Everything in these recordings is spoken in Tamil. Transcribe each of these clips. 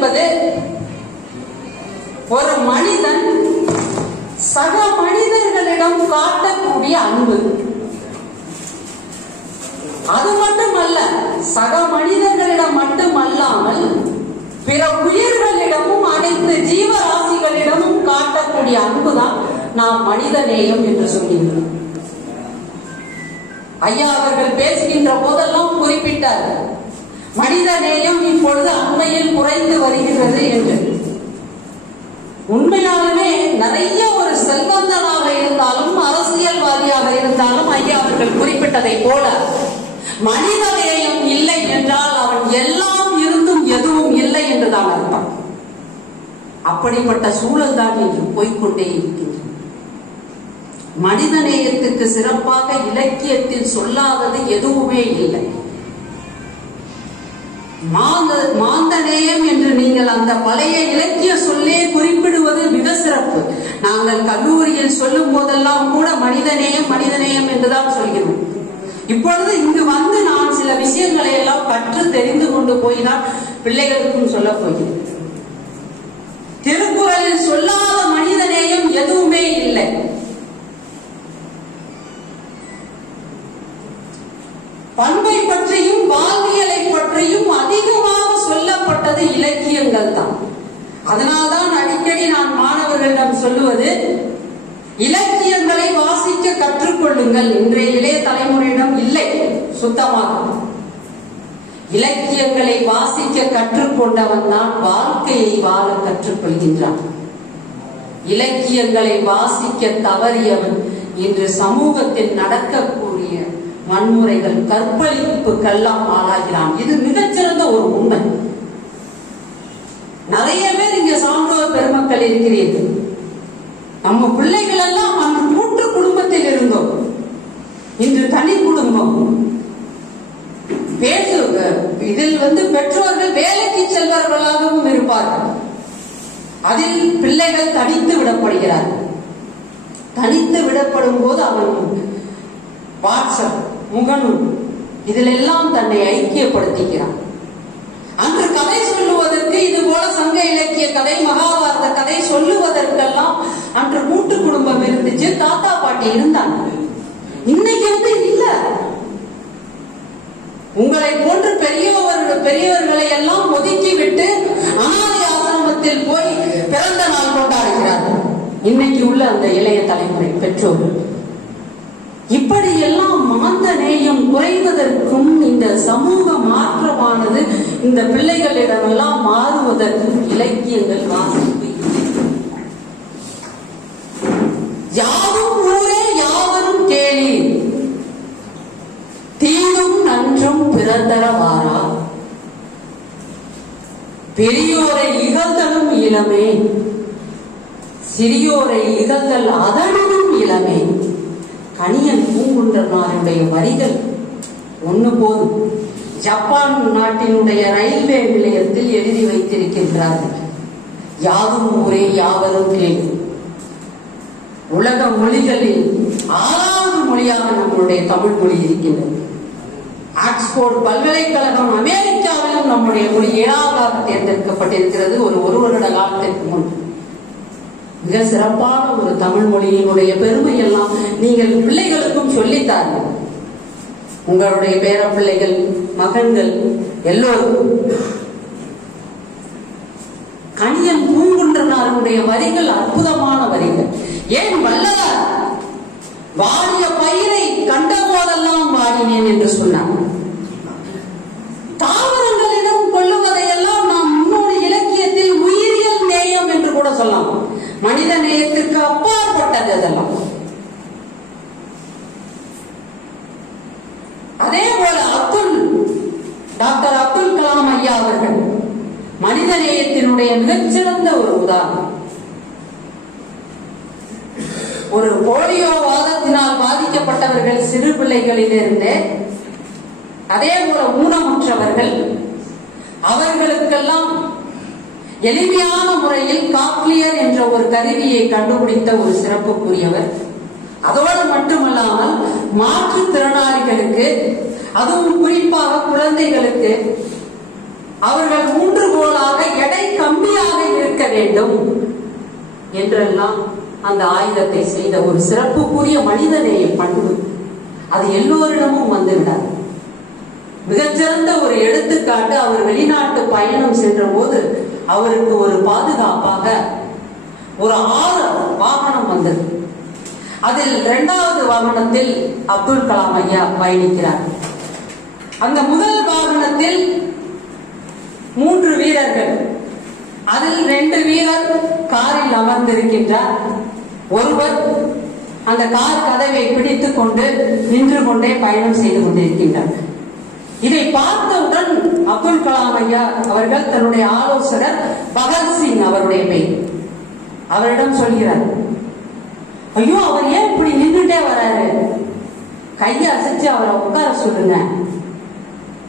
என்பது ஒரு மனிதன் சக மனிதர்களிடம் காட்டக்கூடிய அன்பு. அது மட்டுமல்ல, சக மனிதர்களிடம் மட்டுமல்லாமல் பிற உயிர்களிடமும் அனைத்து ஜீவராசிகளிடமும் காட்டக்கூடிய அன்புதான் நாம் மனிதநேயம் என்று சொல்கின்றோம். ஐயா அவர்கள் பேசுகின்ற போதெல்லாம் குறிப்பிட்டார், மனிதநேயம் இப்பொழுது அண்மையில் குறைந்து வருகிறது என்று. உண்மையாலுமே நிறைய ஒரு செல்வந்தனாக இருந்தாலும் அரசியல்வாதியாக இருந்தாலும் ஐயா அவர்கள் குறிப்பிட்டதை போல மனிதநேயம் இல்லை என்றால் அவன் எல்லாம் இருந்தும் எதுவும் இல்லை என்றுதான் அர்த்தம். அப்படிப்பட்ட சூழல் தான் இன்று போய்கொண்டே இருக்கின்றது. மனிதநேயத்துக்கு சிறப்பாக இலக்கியத்தில் சொல்லாதது எதுவுமே இல்லை. மாந்தநேயம் என்று நீங்கள் அந்த பழைய இலக்கிய சொல்லே குறிப்பிடுவது மிக சிறப்பு. நாங்கள் கல்லூரியில் சொல்லும் போதெல்லாம் கூட மனிதநேயம் மனிதநேயம் என்றுதான் சொல்கிறோம். இப்பொழுது இங்கு வந்து நான் சில விஷயங்களை எல்லாம் கற்று தெரிந்து கொண்டு போய் தான் பிள்ளைகளுக்கும் சொல்ல போகிறேன். திருக்குறளில் சொல்லாத மனிதநேயம் எதுவுமே இல்லை. பண்பை பற்றியும் வாழ்வியலை பற்றியும் அதிகமாக சொல்லப்பட்டது இலக்கியங்கள் தான். அதனால்தான் அடிக்கடி நான் மாணவர்களிடம் சொல்லுவது, இலக்கியங்களை வாசிக்க கற்றுக்கொள்ளுங்கள். இன்றைய இளைய தலைமுறையிடம் இல்லை சுத்தமாக. இலக்கியங்களை வாசிக்க கற்றுக்கொண்டவன் தான் வாழ்க்கையை வாழ கற்றுக்கொள்கின்றான். இலக்கியங்களை வாசிக்க தவறியவன் இன்று சமூகத்தில் நடக்கக்கூடிய வன்முறைகள் கற்பழிப்புக்கெல்லாம் ஆளாகிறான். இது மிகச்சிறந்த ஒரு உண்மை. நிறைய பேர் இங்க சான்றோர் பெருமக்கள் இருக்கிறீர்கள். நம்ம பிள்ளைகள் எல்லாம் அன்று கூட்டு குடும்பத்தில் இருந்தோம், இன்று தனி குடும்பம். இதில் பெற்றோர்கள் வேலைக்கு செல்வர்களாகவும் இருப்பார்கள். அதில் பிள்ளைகள் தனித்து விடப்படுகிறார்கள். தனித்து விடப்படும் போது அவன் வாட்ஸ்அப், முகநூல் இதிலெல்லாம் தன்னை ஐக்கியப்படுத்திக்கிறான். அன்று கதை சொல்லுவதற்கு இது போல சங்க இலக்கிய கதை, மகாபாரத கதை சொல்லுவதற்கெல்லாம் அன்று கூட்டு குடும்பம் இருந்துச்சு, தாத்தா பாட்டி இருந்தாங்க. இன்னைக்கு இல்ல. உங்களை போன்று பெரியவர்களை எல்லாம் ஒதுக்கி விட்டு அனாதை ஆசிரமத்தில் போய் பிறந்த நாள் கொண்டாடுகிறார்கள் இன்னைக்கு உள்ள அந்த இளைய தலைமுறை பெற்றோர்கள். இப்படி எல்லாம் மாந்த நேயம் குறைவதற்கும் இந்த சமூக மாற்றமானது இந்த பிள்ளைகளிடமெல்லாம் மாறுவதற்கும் இலக்கியங்கள் வாசிப்பு. யாவும் ஊரே யாவரும் கேளி, தீனும் நன்றும் பிறந்தர வாரா, பெரியோரை இகழ்தலும் இளமே, சிறியோரை இகழ்தல் அதனும் இளமே. கணியன் பூங்குன்றனாருடைய வரிகள் ஒண்ணு போதும். ஜப்பான் நாட்டினுடைய ரயில்வே நிலையத்தில் எழுதி வைத்திருக்கின்றார்கள், யாவும் ஊரே யாவரும் கேளு. உலக மொழிகளில் 6வது மொழியாக நம்முடைய தமிழ் மொழி இருக்கின்றது. ஆக்ஸ்போர்ட் பல்கலைக்கழகம் அமெரிக்காவிலும் நம்முடைய மொழி 7ஆவதாக தேர்ந்தெடுக்கப்பட்டிருக்கிறது ஒரு வருட காலத்திற்கு முன். மிக சிறப்பான ஒரு தமிழ் மொழியினுடைய பெருமை எல்லாம் நீங்கள் பிள்ளைகளுக்கும் சொல்லித்தார்கள். உங்களுடைய பேர பிள்ளைகள், மகன்கள் எல்லோரும். கணியன் பூங்குன்றனாருடைய வரிகள் அற்புதமான வரிகள். ஏன் வல்லவர் வாடிய பயிரை கண்ட போதெல்லாம் வாடினேன் என்று சொன்னார். தாவரங்களிடம் கொள்ளுவதையெல்லாம் நாம் முன்னோடி இலக்கியத்தில் உயிரியல் நேயம் என்று கூட சொல்லலாம். மனித நேயத்திற்கு அப்பாற்பட்டது அதெல்லாம். அதே போல டாக்டர் அப்துல் கலாம் ஐயா அவர்கள் மனித நேயத்தினுடைய மிகச்சிறந்த ஒரு உதாரணம். ஒரு போலியோ வாதத்தினால் பாதிக்கப்பட்டவர்கள் சிறு பிள்ளைகளிலிருந்து, அதே போல ஊனமுற்றவர்கள், அவர்களுக்கெல்லாம் எளிமையான முறையில் காக்லியர் என்ற ஒரு கருவியை கண்டுபிடித்த ஒரு சிறப்புக்குரியவர். அதோடு மட்டுமல்லாமல் மாற்றுத்திறனாளிகளுக்கு, அதுவும் குறிப்பாக குழந்தைகளுக்கு அவர்கள் ஊன்றுகோலாக எடை இருக்க வேண்டும் என்றெல்லாம் அந்த ஆயுதத்தை செய்த ஒரு சிறப்புக்குரிய மனிதநேய பண்பு. அது எல்லோரிடமும் வந்துவிடாது. மிகச்சிறந்த ஒரு எடுத்துக்காட்டு, அவர் வெளிநாட்டு பயணம் சென்ற போது அவருக்கு ஒரு பாதுகாப்பாக ஒரு 6 வாகனம் வந்தது. அதில் 2வது வாகனத்தில் அப்துல் கலாம் ஐயா பயணிக்கிறார். அந்த முதல் வாகனத்தில் 3 வீரர்கள், அதில் 2 வீரர் காரில் அமர்ந்திருக்கின்றார். ஒருவர் அந்த கார் கதவை பிடித்துக் கொண்டு நின்று கொண்டே பயணம் செய்து கொண்டிருக்கின்றார். இதை பார்த்தவுடன் அப்துல் கலாம் ஐயா அவர்கள் தன்னுடைய ஆலோசகர் பகத்சிங் அவருடைய பெயர், அவரிடம் சொல்கிறார், ஐயோ அவர் ஏன் இப்படி நின்றுட்டே வராரு, கையை அசைச்சு அவரை உட்கார சொல்லுங்க,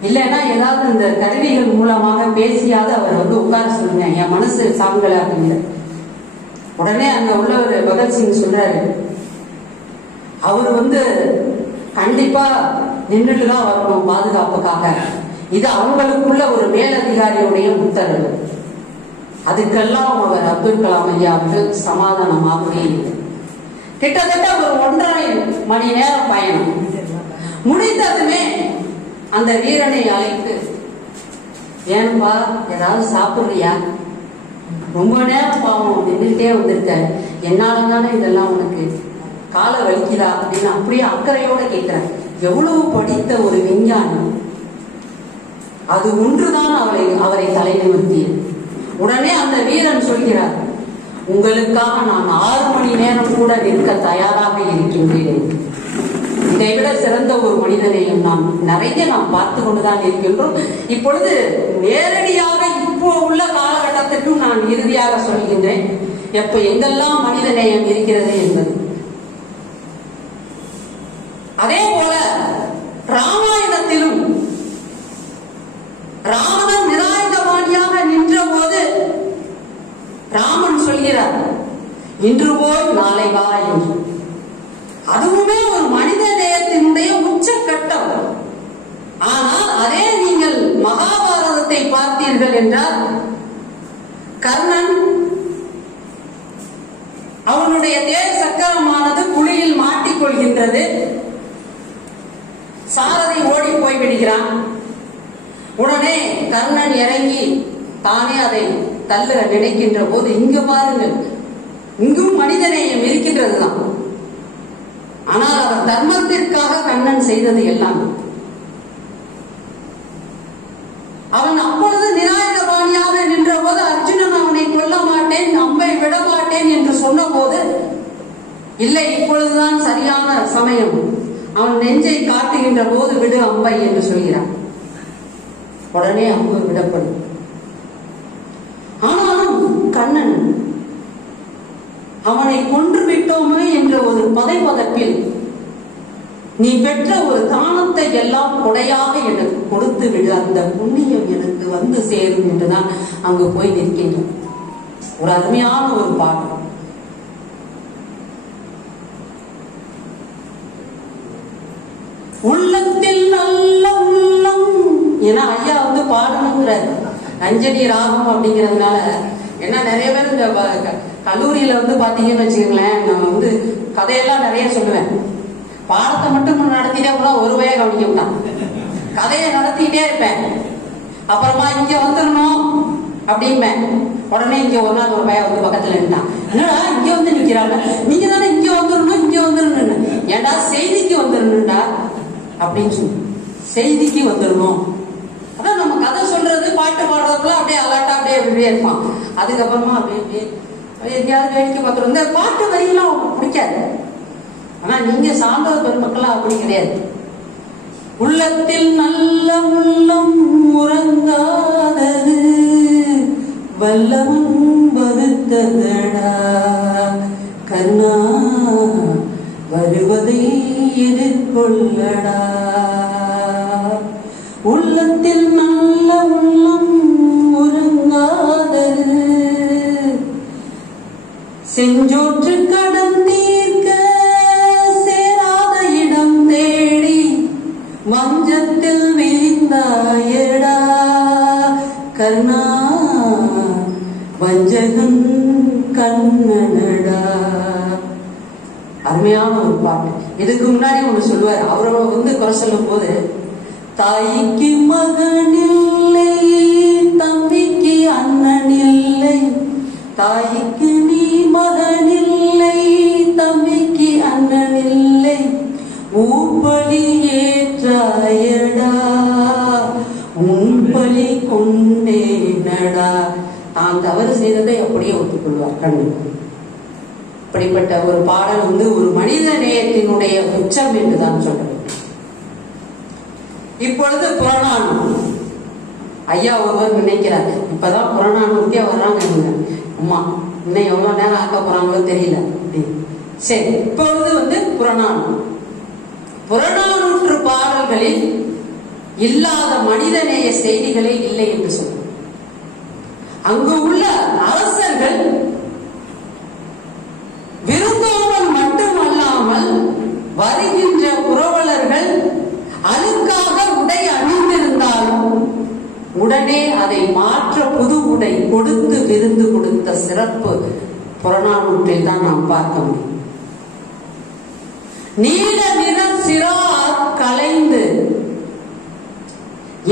இல்லைன்னா ஏதாவது இந்த கருவிகள் மூலமாக பேசியாவது அவர் உட்கார சொல்லுங்க, என் மனசு சாங்கல அப்படிங்கிற. உடனே அங்க உள்ள ஒரு பகத்சிங் சொல்றாரு, அவர் கண்டிப்பா நின்றுட்டுதான் வரணும் பாதுகாப்புக்காக, இது அவங்களுக்குள்ள ஒரு மேலதிகாரியுடைய உத்தரவு. அதுக்கெல்லாம் அவர் அப்துல் கலாம் ஐயா அவர்கள் சமாதானமாகவே இல்லை. கிட்டத்தட்ட ஒரு 1.5 மணி நேரம் பயணம் முடிந்ததுமே அந்த வீரனை அழைத்து, ஏன்பா ஏதாவது சாப்பிடுறியா, ரொம்ப நேரம் பாவம் நின்றுட்டே வந்திருக்க, என்னால தானே இதெல்லாம் உனக்கு காலை வலிக்குதா அப்படின்னு அப்படியே அக்கறையோட கேட்கிறேன். எவ்வளவு படித்த ஒரு விஞ்ஞானி, அது ஒன்றுதான் அவரை தலை நிமிர்த்தியது. உடனே அந்த வீரன் சொல்கிறார், உங்களுக்காக நான் 6 மணி நேரம் கூட நிற்க தயாராக இருக்கின்றேன். இதைவிட சிறந்த ஒரு மனிதனையும் நாம் பார்த்து கொண்டுதான் இருக்கின்றோம். இப்பொழுது நேரடியாக இப்போ உள்ள காலகட்டத்திற்கும் நான் இறுதியாக சொல்கின்றேன், எப்ப எங்கெல்லாம் மனிதநேயம் இருக்கிறது என்பது. அதே போல ராமாயணத்திலும் ராவணன் நிராயுதபாணியாக நின்ற போது ராமன் சொல்கிறார், இன்று போய் நாளை வா என்று. அதுவுமே ஒரு மனித நேயத்தினுடைய உச்சக்கட்டம். ஆனால் அதே நீங்கள் மகாபாரதத்தை பார்த்தீர்கள் என்றால், கர்ணன் அவனுடைய தேர் சக்கரமானது குழியில் மாட்டிக்கொள்கின்றது. சாரதி ஓடி போய்விடுகிறான். உடனே கர்ணன் இறங்கி தானே அதை தள்ள நினைக்கின்ற போது, இங்கு பாருங்கள், இங்கும் மனிதநேயம் இருக்கின்றதுதான். ஆனால் அவர் தர்மத்திற்காக கண்ணன் செய்தது எல்லாம். அவன் அப்பொழுது நிராயுதபாணியாக நின்ற போது அர்ஜுனன் அவனை கொல்ல மாட்டேன், அம்பை விட மாட்டேன் என்று சொன்ன போது, இல்லை இப்பொழுதுதான் சரியான சமயம், அவன் நெஞ்சை காட்டுகின்ற போது விடு அம்பை என்று சொல்கிறான். உடனே அம்பு விடப்படும். ஆனாலும் கண்ணன் அவனை கொன்று விட்டோமே என்ற ஒரு பதைபதப்பில், நீ பெற்ற ஒரு தானத்தை எல்லாம் கொடையாக எனக்கு கொடுத்து விடு, அந்த புண்ணியம் எனக்கு வந்து சேரும் என்றுதான் அங்கு போய் நிற்கின்றான். ஒரு அருமையான ஒரு பாடல். உள்ளத்தில் நல்ல உள்ளம் என ஐயா பாடணுங்கிற அஞ்சலி ராகம் அப்படிங்கிறதுனால ஏன்னா நிறைய பேர் இந்த கல்லூரியில பாத்தீங்கன்னு வச்சுக்கோங்களேன், நான் கதையெல்லாம் நிறைய சொல்லுவேன். பாடத்தை மட்டும் நடத்திட்டே கூட ஒரு வய கவனிக்க விட்டான், கதையை நடத்திட்டே இருப்பேன். அப்புறமா இங்க வந்துடணும் அப்படின்பேன். உடனே இங்க ஒரு நாள் ஒரு பையன் பக்கத்துல இருந்தான், என்னடா இங்க நிக்கிறாங்க, நீங்க தானே இங்க வந்துடணும் இங்க வந்துடணும், ஏன்டா செய்திக்கு வந்துடணும்டா அப்படின்னு சொல்லி, செய்திக்கு வந்துடணும். அதான் நம்ம கதை சொல்றது பாட்டு பாடுறதுக்குலாம் அப்படியே அலர்ட்டா அப்படியே இருப்பான். அதுக்கப்புறமா அப்படியே எங்கேயாவது வேடிக்கை பார்த்துருவோம். இந்த பாட்டு வரியெல்லாம் அவங்களுக்கு பிடிக்காது. ஆனா நீங்க சான்றோர் பெருமக்கெல்லாம் அப்படி கிடையாது. உள்ளத்தில் நல்ல உள்ளம் உறங்காதது வல்லவன் வருத்ததடா கண்ணா வருவதை எதிர்கொள்ளடா. உள்ளத்தில் நல்ல உள்ளம் உறங்காதது செஞ்சோற்று கடந்தீர்க்க சேராத இடம் தேடி மஞ்சத்தில் விரிந்தாயடா கர்ணா வஞ்சகன் கண்ணனடா. அருமையான ஒரு பாட்டு. இதுக்கு முன்னாடி ஒண்ணு சொல்லுவார். அவரை குறை சொல்லும் போது, தாய்க்கு மகன் இல்லை, தம்பிக்கு அண்ணன் இல்லை, தாய்க்கு நீ மகன் இல்லை, தம்பிக்கு அண்ணன் இல்லை, ஊப்பலி ஏற்றாயடா, உன்பலி கொண்டேனடா. தான் தவறு செய்ததை அப்படியே ஒத்துக்கொள்வார் கண்ணு. இப்படிப்பட்ட ஒரு பாடல் ஒரு மனித நேயத்தினுடைய உச்சம் என்றுதான் சொல்றேன். இப்பொழுது புறநானூறு. ஐயா ஒருவர் நினைக்கிறார், இப்பதான் புறநானூறுக்கே வர்றாங்க. அம்மா இன்னும் எவ்வளவு நேரம் ஆக்க போறாங்களோ தெரியல. சரி, இப்பொழுது புறநானூறு. புறநானூற்று பாடல்களில் இல்லாத மனிதநேய செய்திகளே இல்லை என்று சொல்றோம். அங்கு உள்ள அரசர்கள் விருந்தோம்பல் மட்டுமல்லாமல் வருகின்ற புரவலர்கள் அழுக்காக உடை அணிந்திருந்தாலும் உடனே அதை மாற்ற புது உடை கொடுத்து விருந்து கொடுத்த சிறப்பு புறநானூற்றில் தான் நாம் பார்க்க முடியும். நீல நிற சிறார் கலைந்து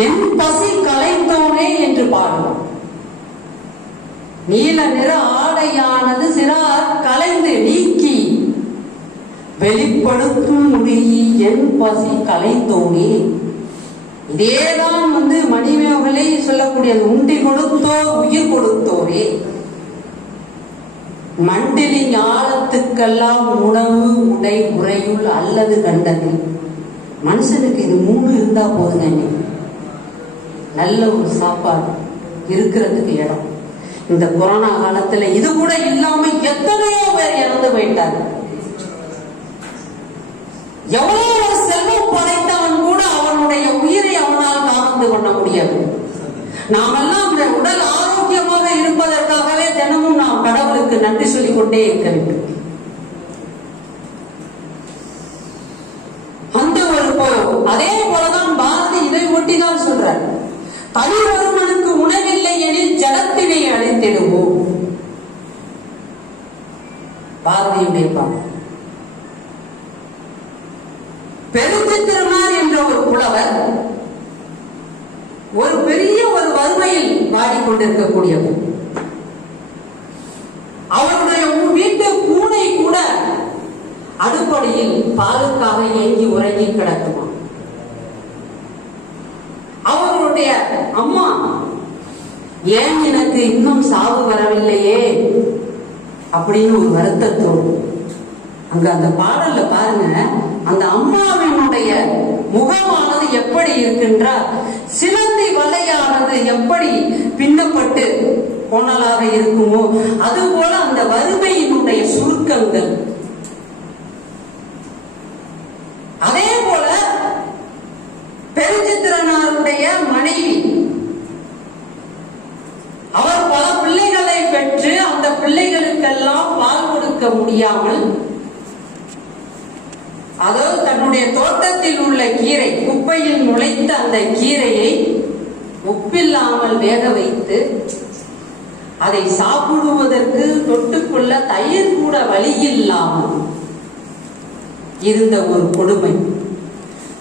என் பசி கலைந்தோனே என்று பாடுவோம். நீல நிற ஆடையானது சிறார் கலைந்து நீக்கி வெளிப்படுத்தும் முடியி என் பசி கலைந்தோனே. இதேதான் மணிமேகலை சொல்லக்கூடியது. உண்டி கொடுத்தோர் உயிர் கொடுத்தோரே, மண்டிலி ஞாலத்துக்கெல்லாம் உணவு உடை உறையுள் அல்லது கண்டது. மனுஷனுக்கு இது 3 இருந்தா போதுங்க. நல்ல ஒரு சாப்பாடு, இருக்கிறதுக்கு இடம். இந்த கொரோனா காலத்துல இது கூட இல்லாம எத்தனையோ பேர் இறந்து போயிட்டாரு. எவ்வளவு செல்வம் படைத்தவன் கூட அவனுடைய உயிரை அவனால் காத்து பண்ண முடியாது. நாமெல்லாம் உடல் ஆரோக்கியமாக இருப்பதற்காகவே தினமும் நாம் கடவுளுக்கு நன்றி சொல்லிக் கொண்டே இருக்க வேண்டும். அந்த ஒரு அதே போலதான் பாரதி இதை ஒட்டிதான் சொல்றார். தனி ஒருவனுக்கு உணவில்லை எனில் ஜடத்தினை அழித்திடுவோம். பாரதியுடைய பாடல். பெருஞ்சித்திரனார் என்ற ஒரு புலவர் ஒரு பெரிய ஒரு வறுமையில் வாடிக்கொண்டிருக்கக்கூடியவர். அவருடைய வீட்டு பூனை கூட அடுப்படியில் பாலுக்காக ஏங்கி உறங்கி கிடக்குமா. அவருடைய அம்மா, ஏன் எனக்கு இன்னும் சாவு வரவில்லையே அப்படின்னு ஒரு வருத்தத்தோடு அங்க அந்த பாடல்ல பாருங்க. அந்த அம்மாவினுடைய முகமானது எப்படி இருக்கின்றார், சிலந்தி வலையானது எப்படி பின்னப்பட்டு கோணலாக இருக்குமோ அதுபோல அந்த வறுமையினுடைய சுருக்கங்கள். அதே போல பெருஞ்சித்திரனாருடைய மனைவி, அவர் பல பிள்ளைகளை பெற்று அந்த பிள்ளைகளுக்கெல்லாம் பால் கொடுக்க முடியாமல், அதாவது தன்னுடைய தோட்டத்தில் உள்ள கீரை, குப்பையில் முளைத்த அந்த கீரையை உப்பில்லாமல் வேக வைத்து அதை சாப்பிடுவதற்கு தொட்டுக்கொள்ள தயிர் கூட வழியில்லாமல் இருந்த ஒரு கொடுமை.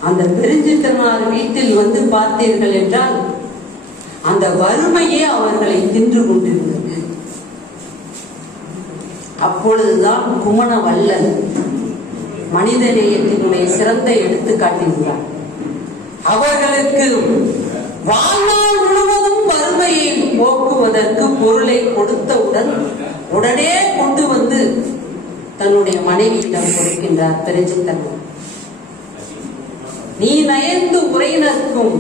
அந்த பெருஞ்சித்திரனார் வீட்டில் பார்த்தீர்கள் என்றால் அந்த வறுமையே அவர்களை தின்று கொண்டிருந்தது. அப்பொழுதுதான் குமணவல்லன் மனிதநேயத்தினுடைய சிறந்த எடுத்துக்காட்டுகிறார். அவர்களுக்கு வாழ்நாள் முழுவதும் வறுமையை போக்குவதற்கு பொருளை கொடுத்தவுடன் உடனே கொண்டு வந்து தன்னுடைய மனைவியிடம் கொடுக்கின்றார் பெருஞ்சித்திரனார். நீ நயந்து உரையினருக்கும்,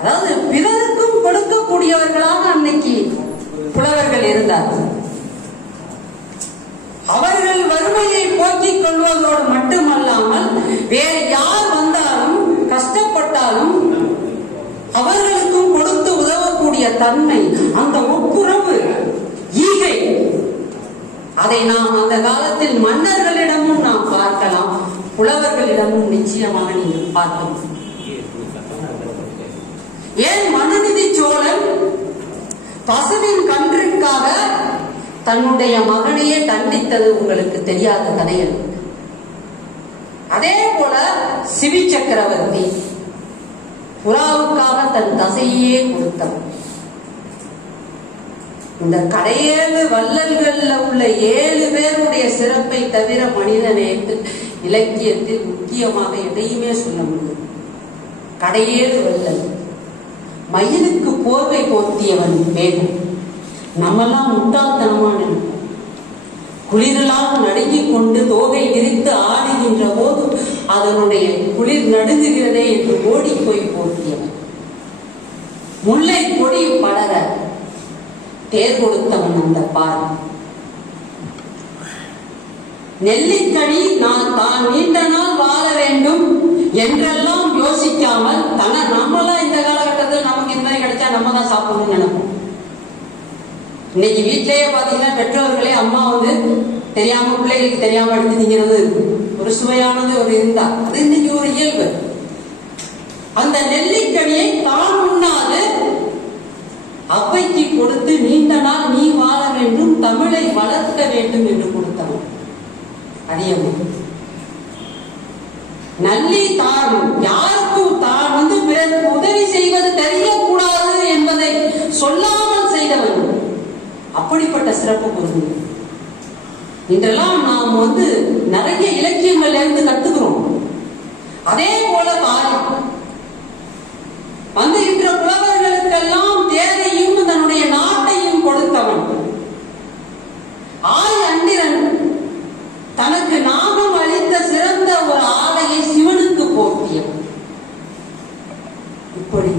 அதாவது பிறருக்கும் கொடுக்கக்கூடியவர்களாக அன்னைக்கு புலவர்கள் இருந்தார்கள். அவர்கள் வறுமையை போக்கிக் கொள்வதோடு மட்டுமல்லாமல் வேறு யார் வந்தாலும் கஷ்டப்பட்டாலும் அவர்களுக்கும் கொடுத்து உதவக்கூடிய தன்மை, அந்த ஒப்புரவு, ஈகை, அதை நாம் அந்த காலத்தில் மன்னர்களிடமும் நாம் பார்க்கலாம், புலவர்களிடமும் நிச்சயமாக நீங்கள் பார்க்கலாம். ஏன் மனுநீதி சோழன் பசுவின் கன்றுக்கு மகனுக்காக தன்னுடைய மகனையே தண்டித்தது உங்களுக்கு தெரியாத கதைகள். அதே போல சிவி சக்கரவர்த்தி புறாவுக்காக தன் தசையே கொடுத்தவர். இந்த கடையேழு வள்ளல்கள்ல உள்ள 7 பேருடைய சிறப்பை தவிர மனித நேயத்தில் இலக்கியத்தில் முக்கியமாக எதையுமே சொல்ல முடியும். கடையேழு வள்ளல். மயிலுக்கு போர்வை போர்த்தியவன் வேகம். நம்மெல்லாம் முட்டாள்தனமான இருப்போம். குளிரெல்லாம் நடுங்கிக் கொண்டு தோகை விரித்து ஆடுகின்ற போது அதனுடைய குளிர் நடுங்குகிறதே என்று ஓடி போய் போர்த்தியவன். முல்லை கொடி படர தேர் கொடுத்தவன் அந்த பார். நெல்லிக்கனி நான் தான் நீண்ட நாள் வாழ வேண்டும் என்றெல்லாம் யோசிக்காமல் நம்மளாம் இந்த காலகட்டத்தில் நமக்கு இந்த மாதிரி கிடைச்சா நம்ம தான் சாப்பிடணும்னு நினைப்போம். இன்னைக்கு வீட்டிலேயே பாத்தீங்கன்னா பெற்றோர்களே அம்மா தெரியாம பிள்ளைகளுக்கு தெரியாம எடுத்து திங்கிறது ஒரு சுவையானது ஒரு இருந்தா அது இன்னைக்கு ஒரு இயல்பு. அந்த நெல்லிக்கனியை தான் உண்ணாது அவ்வைக்கு கொடுத்து நீண்ட நாள் நீ வாழ வேண்டும், தமிழை வளர்க்க வேண்டும் என்று கொடுத்தவன் அதியமான். நல்லி தான் யாருக்கும் தான் பிறருக்கு உதவி செய்வது தெரியக்கூடாது என்பதை சொல்லாமல் செய்தவன். அப்படிப்பட்ட சிறப்பு பொருள் இன்றெல்லாம் நாம் நிறைய இலக்கியங்கள்ல இருந்து கத்துக்கிறோம். அதே போல வந்துகின்ற புலவர்களுக்கெல்லாம் தேவையும் தன்னுடைய நாட்டையும் கொடுத்தவன். ஆய் அண்டிரன் தனக்கு நாகம் அளித்த சிறந்த ஒரு ஆடையை சிவனுக்கு போர்த்தியவன். இப்படி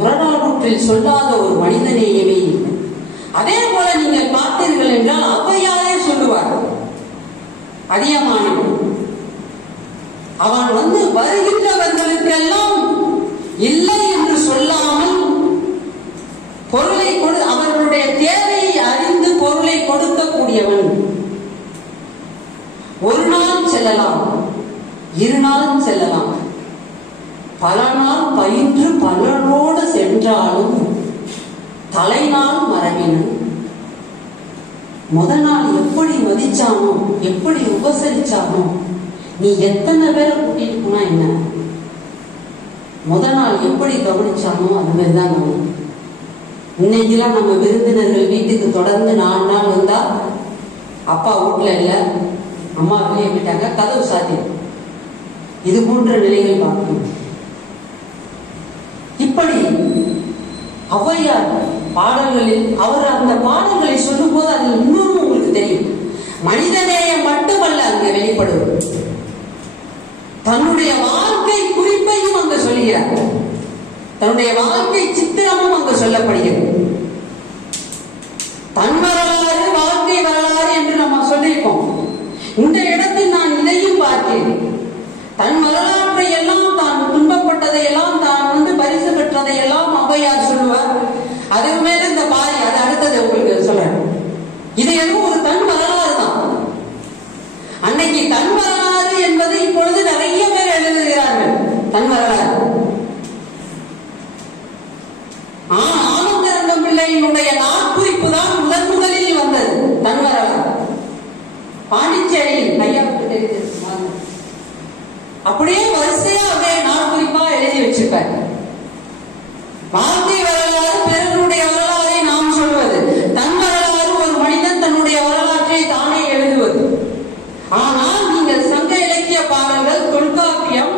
புறநானூற்றில் சொல்லாத ஒரு மனிதநேயமே இல்லை. அதே போல நீங்கள் பார்த்தீர்கள் என்றால் ஔவையாரே சொல்லுவார், அதியமானவன் அவன் வருகின்றவர்களுக்கெல்லாம் இல்லை என்று சொல்லாமல் பொருளை அவர்களுடைய தேவையை அறிந்து பொருளை கொடுக்கக்கூடியவன். ஒரு நாள் செல்லலாம், 2 நாள் செல்லலாம், பல நாள் பயின்று பலனோடு சென்றாலும் தலைநாள் மரபினன். முதல் நாள் எப்படி மதிச்சானோ, எப்படி உபசரிச்சானோ, நீ எத்தனை பேரை கூட்டிட்டு போனா என்ன, முதல் நாள் எப்படி கவனிச்சானோ அது மாதிரிதான் நம்ம. இன்னைக்கெல்லாம் நம்ம விருந்தினர்கள் வீட்டுக்கு தொடர்ந்து 4 நாள் வந்தா, அப்பா வீட்டுல இல்ல, அம்மா வெளியே போயிட்டாங்க, கதவு சாத்தி, இது போன்ற நிலைகள் பார்க்கணும். இப்படி ஔவையார் பாடல்களில் அவர் அந்த பாடல்களை சொல்லும் போது அதில் இன்னொரு உங்களுக்கு தெரியும், மனிதநேயம் மட்டுமல்ல அங்கு வெளிப்படுவது, தன்னுடைய வாழ்க்கை குறிப்பையும் அங்கு சொல்கிறார், தன்னுடைய வாழ்க்கை சித்திரமும் அங்கு சொல்லப்படுகிறது. தன் வரலாறு வாழ்க்கை வரலாறு என்று நம்ம சொல்லியிருக்கோம். இந்த இடத்தில் நான் இதையும் பார்க்கிறேன். தன் வரலாற்றை எல்லாம், தான் துன்பப்பட்டதை எல்லாம், தான் பரிசு பெற்றதை எல்லாம் ஔவையார் சொல்லுவார். அதுக்கு மேல இந்த பாரி, அது அடுத்தது உங்களுக்கு சொல்றேன். இது எதுவும் ஒரு தன் வரலாறு தான். அன்னைக்கு தன் வரலாறு என்பது இப்பொழுது நிறைய பேர் எழுதுகிறார்கள் தன் வரலாறு. ஆனந்தரங்கம் பிள்ளையினுடைய நாட்குறிப்பு தான் முதலில் வந்தது தன் வரலாறு. பாண்டிச்சேரியில் ஐயாவுக்கு தெரிஞ்சு அப்படியே வரிசையா அப்படியே நாட்குறிப்பா எழுதி வச்சிருப்பார். வாழ்க்கை வரலாறு பிறருடைய வரலாறை நாம் சொல்வது, தன் வரலாறு ஒரு மனிதன் தன்னுடைய வரலாற்றை தானே எழுதுவது. ஆனால் நீங்கள் சங்க இலக்கிய பாடல்கள், தொல்காப்பியம்,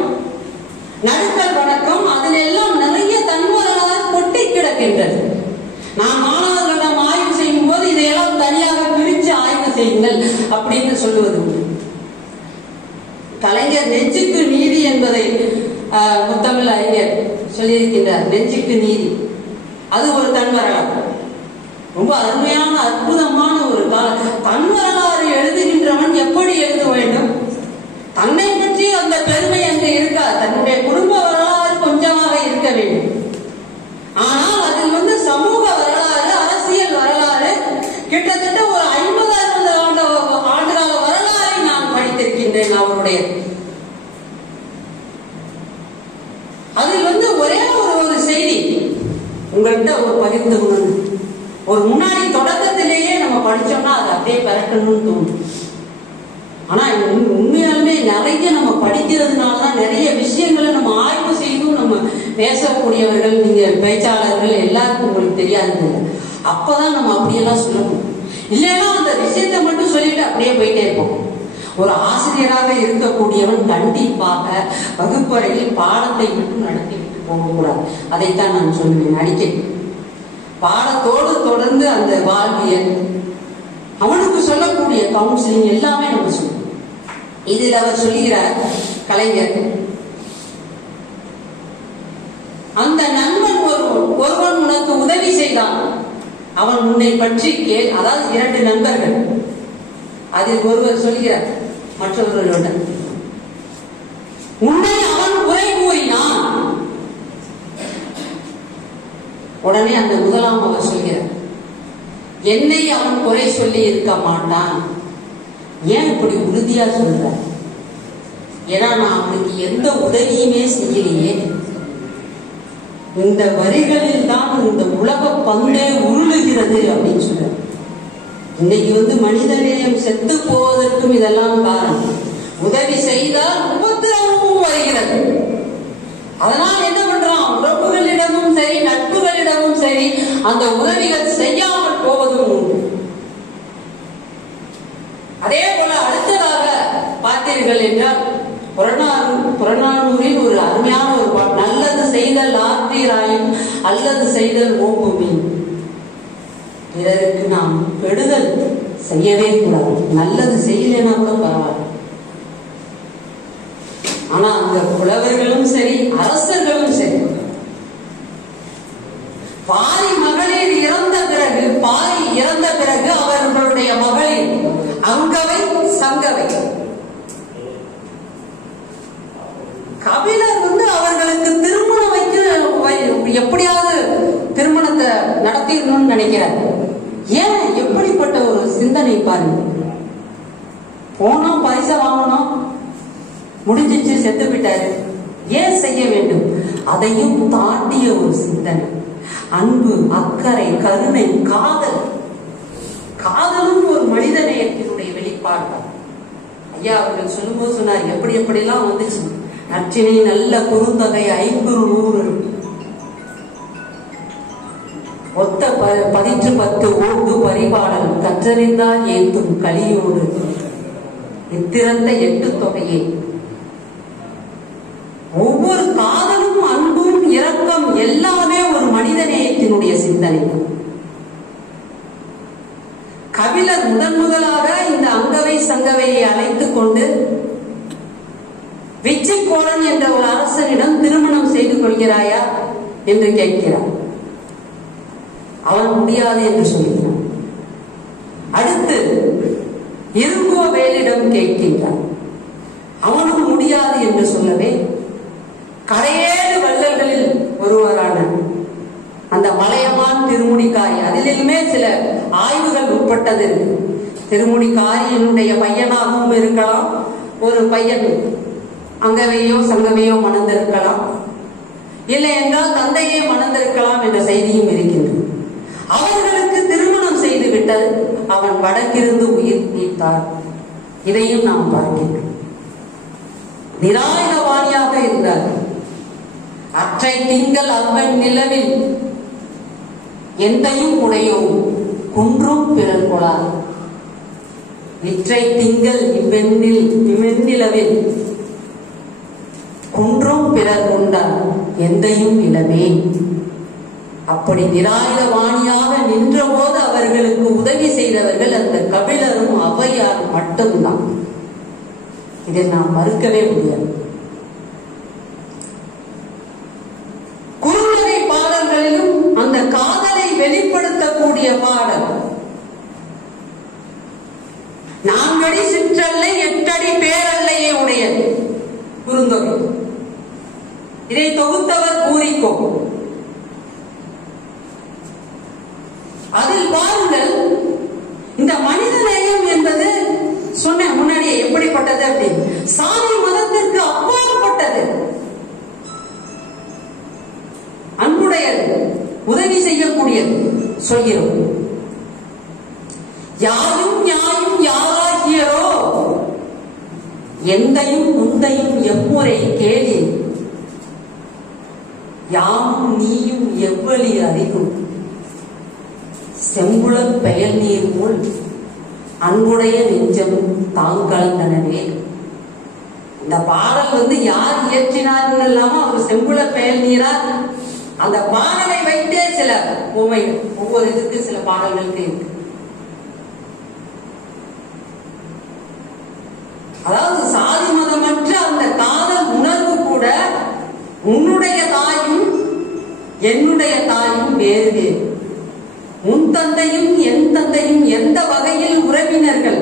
நடுக்கல் வணக்கம், அதில் எல்லாம் நிறைய தன் வரலாறு கொட்டி கிடக்கின்றது. நான் மாணவர்களிடம் ஆய்வு செய்யும் போது இதையெல்லாம் தனியாக பிரித்து ஆய்வு செய்யுங்கள் அப்படின்னு சொல்லுவது. கலைஞர் நெஞ்சுக்கு நீதி என்பதை முத்தமிழ் அறிஞர் சொல்லியிருக்கின்றார். நெஞ்சுக்கு நீதி, அது ஒரு தன் வரலாறு. ரொம்ப அருமையான அற்புதமான ஒரு தன் வரலாறு எழுதுகின்றவன் எப்படி எழுத வேண்டும், தன்னை பற்றி அந்த பெருமை அங்கு இருக்காது. தன்னுடைய குடும்ப வரலாறு கொஞ்சமாக இருக்க வேண்டும். ஆனால் அதில் சமூக வரலாறு, அரசியல் வரலாறு, கிட்டத்தட்ட ஒரு 50-60 ஆண்டுகால வரலாறை நான் படித்திருக்கின்றேன் அவருடைய. அதில் ஒரே ஒரு செய்தி உங்கள்கிட்ட ஒரு பகிர்ந்து கொள்ளணும். ஒரு முன்னாடி தொடக்க படிச்சோம்னா அதை அப்படியே பெறட்டணும்னு தோணும். ஆனா உண்மையாலுமே நிறைய நம்ம படிக்கிறதுனாலதான் நிறைய விஷயங்களை நம்ம ஆய்வு செய்தும் நம்ம பேசக்கூடியவர்கள், நீங்க பேச்சாளர்கள் எல்லாருக்கும் உங்களுக்கு தெரியாது. அப்பதான் நம்ம அப்படியெல்லாம் சொல்லணும். இல்லைன்னா அந்த விஷயத்தை மட்டும் சொல்லிட்டு அப்படியே போயிட்டே இருப்போம். ஒரு ஆசிரியராக இருக்கக்கூடியவன் கண்டிப்பாக வகுப்பறையில் பாடத்தை மட்டும் நடத்திவிட்டு போகக்கூடாது. அதைத்தான் நான் சொல்லுவேன் அடிக்கடி. பாடத்தோடு தொடர்ந்து அந்த வாழ்வியல், அவனுக்கு சொல்லக்கூடிய கவுன்சிலிங் எல்லாமே நம்ம சொல்லணும். இதில் அவர் சொல்லுகிறார் கலைஞர், அந்த நண்பன் ஒருவன் உனக்கு உதவி செய்தான், அவன் உன்னை பற்றி அதாவது 2 நண்பர்கள், அதில் ஒருவர் சொல்கிறார் மற்றவர்களுடன், உன்னை அவன் குறை கூறினான். உடனே அந்த முதலாம் அவர் சொல்கிறார், என்னை அவன் குறை சொல்லி இருக்க மாட்டான். ஏன் இப்படி உறுதியா சொல்ற? ஏன்னா நான் அவனுக்கு எந்த உதவியுமே செய்யலையே. இந்த வரிகளில் தான் இந்த உலக பந்தே உருளுகிறது அப்படின்னு சொல்ற. இன்னைக்கு மனிதநேயம் செத்து போவதற்கும் இதெல்லாம் காரணம். உதவி செய்தால் உபத்திரமும் வருகிறது. அதனால் என்ன பண்றான்? உறவுகளிடமும் சரி, நட்புகளிடமும் சரி, அந்த உதவிகள் செய்யாமல் போவதும் உண்டு. அதே போல அடுத்ததாக பார்த்தீர்கள் என்றால் புறநானூரில் ஒரு அருமையான ஒரு பாட்டு, நல்லது செய்தல் ஆற்றீராயும் அல்லது செய்தல் ஓம்புமீன். பிறருக்கு நாம் கெடுதல் செய்யவே கூடாது. நல்லது செய்யலைன்னா கூட பரவாயில்ல. ஆனா அந்த புலவர்களும் சரி, அரசர்களும் சரி, பாரி மகளிர் இறந்த பிறகு அவர்களுடைய மகளிர் அங்கவை சங்கவை, கபிலர் அவர்களுக்கு திருமணம் எப்படியாவது திருமணத்தை நடத்திடணும்னு நினைக்கிறார். ஏன் எப்படிப்பட்ட ஒரு சிந்தனை பாருங்க. போனோம், பரிசை வாங்கணும், முடிஞ்சிச்சு, செத்து விட்டாரு, ஏன் செய்ய வேண்டும்? அதையும் தாண்டிய ஒரு சிந்தனை, அன்பு, அக்கறை, கருணை, காதல். காதலும் ஒரு மனித நேயத்தினுடைய வெளிப்பாடு. ஐயா அவர்கள் சொல்லும்போது சொன்னார், எப்படி எப்படிலாம் வந்துச்சு. நற்றினை நல்ல குறுந்தகை 500 ஒத்த 10 ஓடு பரிபாடல் கற்றறிந்தால் ஏத்தும் கலியோடு இத்திறந்த 8 தொகையே. ஒவ்வொரு காதலும், அன்பும், இரக்கம் எல்லாமே ஒரு மனித நேயத்தினுடைய சிந்தனை. கபிலர் முதலாக இந்த அங்கவை சங்கவையை அழைத்துக் கொண்டு விச்சிக்கோளன் என்ற ஒரு அரசனிடம் திருமணம் செய்து கொள்கிறாயா என்று கேட்கிறார். அவன் முடியாது என்று சொல்கிறான். அடுத்து இருங்கோவேலிடம் கேட்கின்றான். அவனும் முடியாது என்று சொல்லவே, கரையேழு வள்ளல்களில் ஒருவரான அந்த மலையமான் திருமுடிக்காரி, அதிலுமே சில ஆய்வுகள் உட்பட்டது. திருமுடிக்காரியினுடைய பையனாகவும் இருக்கலாம், ஒரு பையன் அங்கவையோ சங்கவையோ மணந்திருக்கலாம், இல்லை என்றால் தந்தையே மணந்திருக்கலாம் என்ற செய்தியும் இருக்கின்றது. அவர்களுக்கு திருமணம் செய்து விட்டது, அவன் வடக்கிருந்து உயிர் நீத்தார். இதையும் நாம் பார்க்கின்றோம். நிராயுதபாணியாக இருந்தார். அற்றை திங்கள் அவ்வன் நிலவில் எந்தையும் உடையோம் குன்றும் பிறர் கொளார். இற்றை திங்கள் இவ்வில் குன்றும் பிறர் கொண்டார் எந்தையும் இளமே. அப்படி நிராயுதபாணியாக நின்ற போது அவர்களுக்கு உதவி செய்தவர்கள் அந்த கபிலரும் ஔவையாரும் மட்டும்தான். இதை நாம் மறுக்கவே முடியாது. குறுந்தகை பாடல்களிலும் அந்த காதலை வெளிப்படுத்தக்கூடிய பாடல் 4 அடி சிற்றல்லை 8 அடி பேரல்லையே உடையது குறுந்தொகை. இதை தொகுத்தவர் பூரிக்கோ. அதில் பாருங்கள், இந்த மனித நேயம் என்பது சொன்ன முன்னாடியே எப்படிப்பட்டது அப்படின்னு, சாதி மதத்திற்கு அப்பாற்பட்டது, அன்புடையது, உதவி செய்யக்கூடியது சொல்கிறோம். யாயும் யாயும் யாராகியரோ எந்தையும் முந்தையும் எம்முறை கேளி யாமும் நீயும் எவ்வளி அறிவும் செம்புழல் பெயல் நீர் போல் அன்புடைய நெஞ்சம் தாங்கலந்தனவே. இந்த பாடல் யார் இயற்றினார்கள் இல்லாம அவர் செம்புழல் பெயல் நீரார். அந்த பாடலை வைத்தே சில உண்மைகள் ஒவ்வொரு இதுக்கு சில பாடல்களுக்கு இருக்கு. அதாவது சாதி மதமற்ற அந்த காதல் உணர்வு கூட உன்னுடைய தாயும் என்னுடைய தாயும் வேறு வேறு. உன் தந்தையும் என் தந்தையும் எந்த வகையில் உறவினர்கள்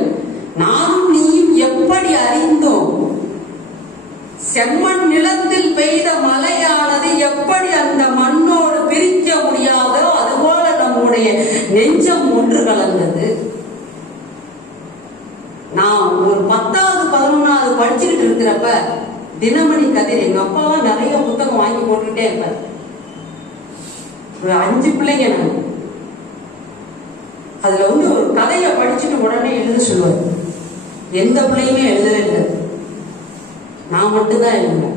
நானும் நீயும் எப்படி அறிந்தோம்? செம்மண் நிலத்தில் பெய்த மழையானது எப்படி அந்த மண்ணோடு பிரிக்க முடியாதோ அதுபோல நம்முடைய நெஞ்சம் ஒன்று கலந்தது. நான் ஒரு 10வது 11வது படிச்சுக்கிட்டு இருக்கிறப்ப தினமணி கதிர் எங்க அப்பாவா நிறைய புத்தகம் வாங்கி போட்டுக்கிட்டே இருப்பார். ஒரு 5 பிள்ளைங்க நான். அதுல ஒரு கதையை படிச்சுட்டு உடனே எழுத சொல்லுவார். எந்த பிள்ளையுமே எழுதவே இல்லை, நான் மட்டும்தான் எழுதுவேன்.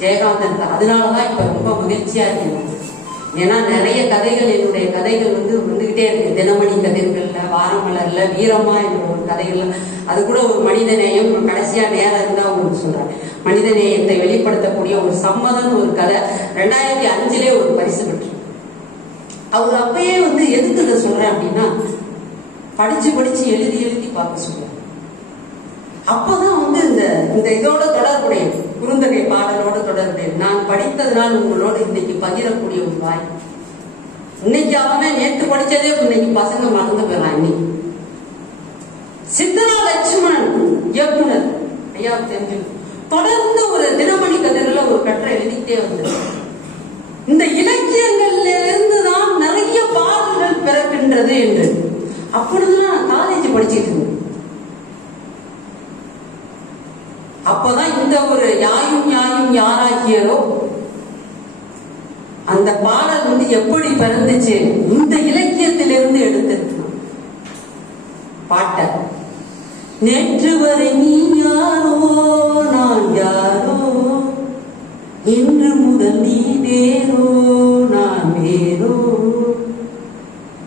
ஜெயகாந்தன். அதனாலதான் இப்ப ரொம்ப மகிழ்ச்சியா இருக்கேன். ஏன்னா நிறைய கதைகள் என்னுடைய கதைகள் வந்துகிட்டே இருக்கு. தினமணி கதிர்கள்ல, வாரமலர்ல, வீரமா என்ற ஒரு கதைகள்ல அது கூட ஒரு மனித நேயம். கடைசியா நேரம் இருந்தா உங்களுக்கு சொல்றேன். மனித நேயத்தை வெளிப்படுத்தக்கூடிய ஒரு சம்மதம் ஒரு கதை 2005 ஒரு பரிசு பெற்று. அவர் அப்பயே எதுக்கு இதை சொல்றேன் அப்படின்னா படிச்சு படிச்சு எழுதி எழுதி பார்க்க சொல்றேன். அப்பதான் இந்த இதோட தொடர்புடைய குறுந்தகை பாடலோட தொடர்புடைய நான் படித்ததுனால் உங்களோட இன்னைக்கு பகிரக்கூடிய ஒரு வாய். இன்னைக்கு அவன் நேற்று படிச்சதே இன்னைக்கு பசங்க மறந்து போயிடலாம். இன்னைக்கு சித்தரா லட்சுமணன் இயக்குனர் ஐயா தெரிஞ்சு தொடர்ந்து ஒரு தினமணி கதிரில ஒரு கட்டுரை எழுதிட்டே வந்தது. இந்த இலக்கியங்கள்ல இருந்துதான் நிறைய பாடல்கள் பிறக்கின்றது என்று. அப்பொழுதுதான் நான் காலேஜ் படிச்சுட்டு இருந்தேன். அப்பதான் இந்த ஒரு யாயும் யாயும் யாராகியரோ அந்த பாடல் எப்படி பிறந்துச்சு, இந்த இலக்கியத்திலிருந்து எடுத்திருக்கணும் பாட்ட. நேற்று வரை நீ யாரோ நான் யாரோ, இன்று முதல் நீ வேறோ நான் வேறோ.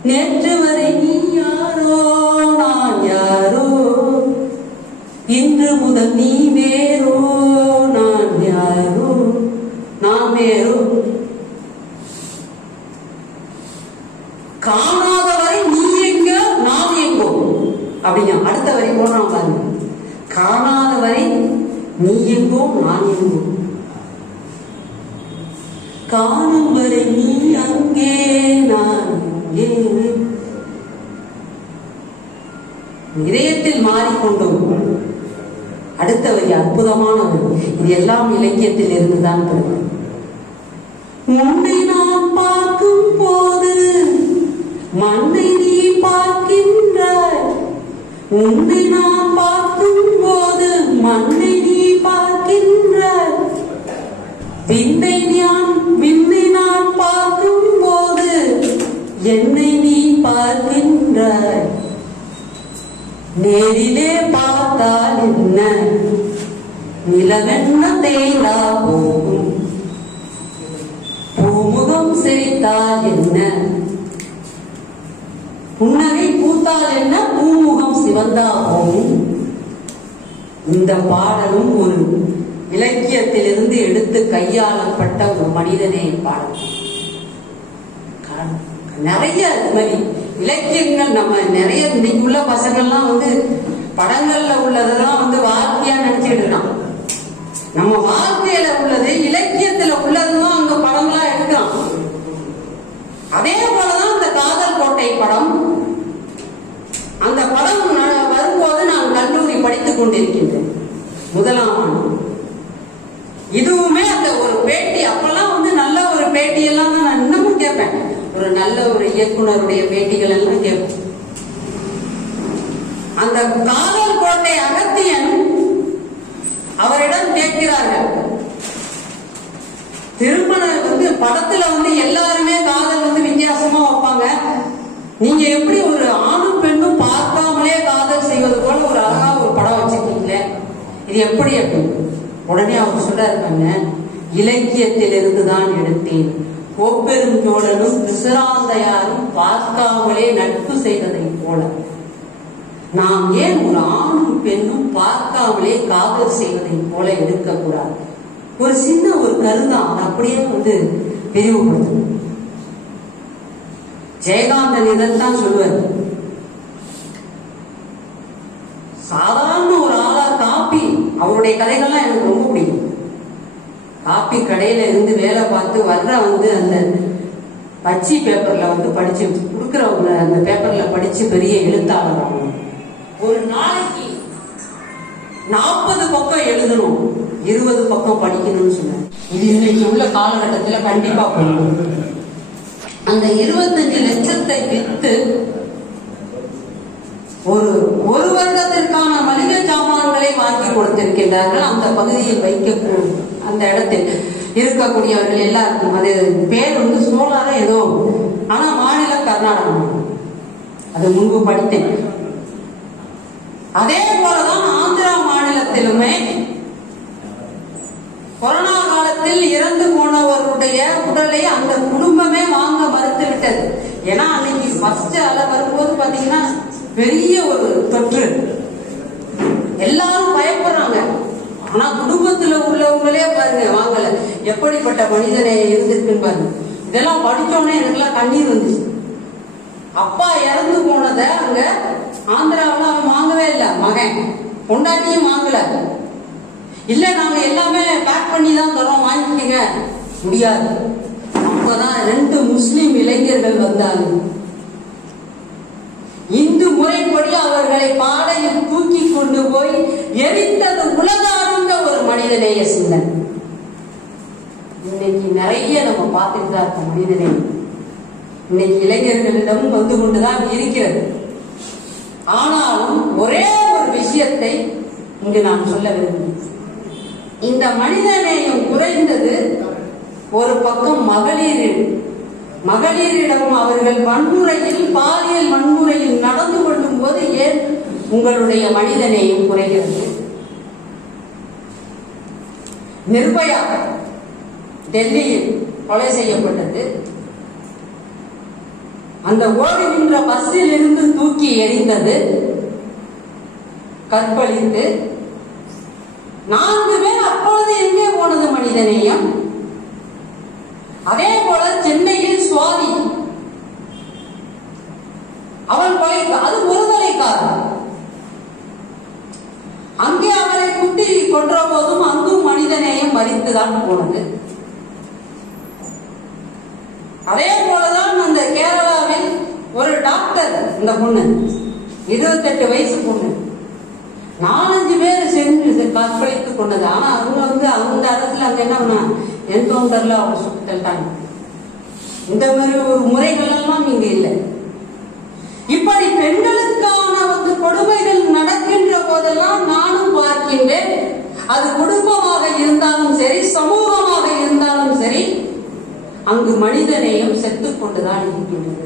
நேற்று வரை நீ யாரோ நான் யாரோ, இன்று முதல் நீ வேறோ நான் யாரோ நான் வேறோ. காணாத வரை நீ எங்க நான் எங்கோ அப்படிங்க. அடுத்த வரை போடுறோம் பாருங்க. காணாத வரை நீ எங்கோ நான் எங்கோ, காணும் வரை நீ அங்கே நான் இங்கே. இதயத்தில் மாறிக்கொண்டோம். அடுத்த வரி அற்புதமான வரி. இது எல்லாம் இலக்கியத்தில் இருந்துதான் பிறகு. உன்னை நான் பார்க்கும் போது மண்ணை நீ பார்க்கின்றாய், உன்னை நான் பார்க்கும் போது மண்ணை நீ பார்க்கின்றாய், விண்ணை நான் பார்க்கும் போது என்னை நீ பார்க்கின்றாய். நேரிலே பார்த்தால் என்ன நிலவென்ன தேய்ந்தா போகும், பூமுகம் சிரித்தால் என்ன புன்னகை பூத்தால் என்ன பூமுகம் சிவந்தா போகும். இந்த பாடலும் ஒரு இலக்கியத்திலிருந்து எடுத்து கையாளப்பட்ட ஒரு மனிதநேய பாடல். நிறைய மாதிரி இலக்கியங்கள் நம்ம நிறைய இன்னைக்கு உள்ள பசங்கள்லாம் படங்கள்ல உள்ளதான் வாழ்க்கையா நினைச்சுட்டு இருக்கான். நம்ம வாழ்க்கையில உள்ளது இலக்கியத்துல உள்ளதுதான் அங்க படங்களா எடுக்கிறான். அதே போலதான் இந்த காதல் கோட்டை படம். அந்த படம் வரும்போது நான் கல்லூரி படித்துக் கொண்டிருக்கின்றேன், 1ஆம் ஆண்டு. இதுவுமே அந்த ஒரு பேட்டி, அப்பெல்லாம் நல்ல ஒரு பேட்டி எல்லாம் நான் இன்னமும் கேட்பேன். ஒரு நல்ல ஒரு இயக்குனருடைய பேட்டிகள் எல்லாம் கேட்பேன். அந்த காதல் கோட்டை அகத்தியன் அவரிடம் கேட்கிறார்கள், திருமண படத்துல எல்லாருமே காதல் வித்தியாசமா வைப்பாங்க, நீங்க எப்படி ஒரு ஆணும் பெண்ணும் இது எப்படி அப்படின்னு உடனே அவங்க சொல்றாருப்பாங்க, இலக்கியத்திலிருந்து தான் எடுத்தேன். கோப்பெரும் சோழனும் விசிராந்தையாரும் பார்க்காமலே நட்பு செய்ததை போல நாம் ஏன் ஒரு ஆணும் பெண்ணும் பார்க்காமலே காதல் செய்வதை போல எடுக்கக்கூடாது. ஒரு சின்ன ஒரு கருதான் அப்படியே விரிவுபடுத்தணும். ஜெயகாந்தன் இதைத்தான் சொல்லுவார். சாதாரண ஒரு ஆளா காப்பி, அவருடைய கதைகள்லாம் எனக்கு ரொம்ப பிடிக்கும். காப்பி கடையில இருந்து வேலை பார்த்து வர்ற அந்த பச்சி பேப்பர்ல படிச்சு கொடுக்கறவங்க அந்த பேப்பர்ல படிச்சு பெரிய எழுத்தாளர் ஆகணும். ஒரு நாளைக்கு 40 பக்கம் எழுதணும், 20 பக்கம் படிக்கணும்னு சொன்னாங்க. இது இன்னைக்கு உள்ள காலகட்டத்தில் கண்டிப்பா போகணும். அந்த 25 லட்சத்தை வித்து ஒரு வருடத்திற்கான மளிகை சாமான்களை வாங்கி கொடுத்திருக்கின்றார்கள். அந்த பகுதியில் வைக்கக்கூடிய அந்த இடத்தில் இருக்கக்கூடியவர்கள் எல்லாருக்கும். அது பேர் சோலார ஏதோ, ஆனா மாநிலம் கர்நாடகம். அது முன்பு படித்தேன். அதே போலதான் ஆந்திரா மாநிலத்திலுமே கொரோனா காலத்தில் இறந்து போனவர்களுடைய உடலை அந்த குடும்பமே வாங்க மறுத்து விட்டது. ஏன்னா அன்னைக்கு ஃபர்ஸ்ட் அலை வரும்போது பாத்தீங்கன்னா பெரிய ஒரு தொற்று, எல்லாரும் பயப்படுறாங்க. ஆனா குடும்பத்துல உள்ளவங்களே பாருங்க வாங்கல. எப்படிப்பட்ட மனிதனை இருந்திருக்குன்னு பாருங்க. இதெல்லாம் படிச்சோன்னே எனக்குலாம் கண்ணீர் வந்துச்சு. அப்பா இறந்து போனத அங்க ஆந்திராவில் அவன் வாங்கவே இல்லை, மகன் பொண்டாட்டியும் வாங்கல. இல்ல நாங்க எல்லாமே பேக் பண்ணி தான் தரோம், வாங்கிக்கங்க. முடியாது. அப்பதான் 2 முஸ்லிம் இளைஞர்கள் வந்தாங்க. இந்து முறைப்படி அவர்களை பாடையில் தூக்கி கொண்டு போய் எரித்தது உலகார்ந்த ஒரு மனிதநேய சிந்தனை. இன்னைக்கு நிறைய நம்ம பார்த்துட்டு தான் இருக்கோம். மனிதநேயம் இன்னைக்கு இளைஞர்களிடம் வந்து கொண்டுதான் இருக்கிறது. ஆனாலும் ஒரே ஒரு விஷயத்தை இங்கு நான் சொல்ல விரும்புகிறேன். இந்த மனிதநேயம் குறைந்தது ஒரு பக்கம் மகளிரிடம் அவர்கள் வன்முறையில், பாலியல் வன்முறையில் நடந்து கொள்ளும் போது ஏன் உங்களுடைய மனிதநேயம் குறைகிறது? நிர்பயா டெல்லியில் கொலை செய்யப்பட்டது. அந்த ஓடி நின்ற பஸ்ஸில் இருந்து தூக்கி எறிந்தது, கற்பழித்து 4 பேர். அப்பொழுது எங்கே போனது மனிதநேயம்? அதே போல சென்னையில் சுவாதி, அவள் கொலை, அது ஒருதலைக்காரர். அங்கே அவரை குட்டி கொன்ற போதும் அங்கும் மனிதநேயம் மறித்துதான் போனது. அதே போலதான் அந்த கேரளாவில் ஒரு டாக்டர், இந்த பொண்ணு 28 வயசு பொண்ணு, 4-5 பேர் சென்று கற்பழித்துக் கொண்டது. ஆனா அவங்க அந்த அரசுல அங்க என்ன பண்ண என்கவுண்டர்ல அவங்க சுட்டு தள்ளிட்டாங்க. இந்த மாதிரி ஒரு முறைகள் எல்லாம் இங்க இல்லை. இப்படி பெண்களுக்கான கொடுமைகள் நடக்கின்ற போதெல்லாம் நானும் பார்க்கின்றேன். அது குடும்பமாக இருந்தாலும் சரி, சமூகமாக இருந்தாலும் சரி, அங்கு மனிதநேயம் செத்துக் கொண்டுதான் இருக்கின்றது.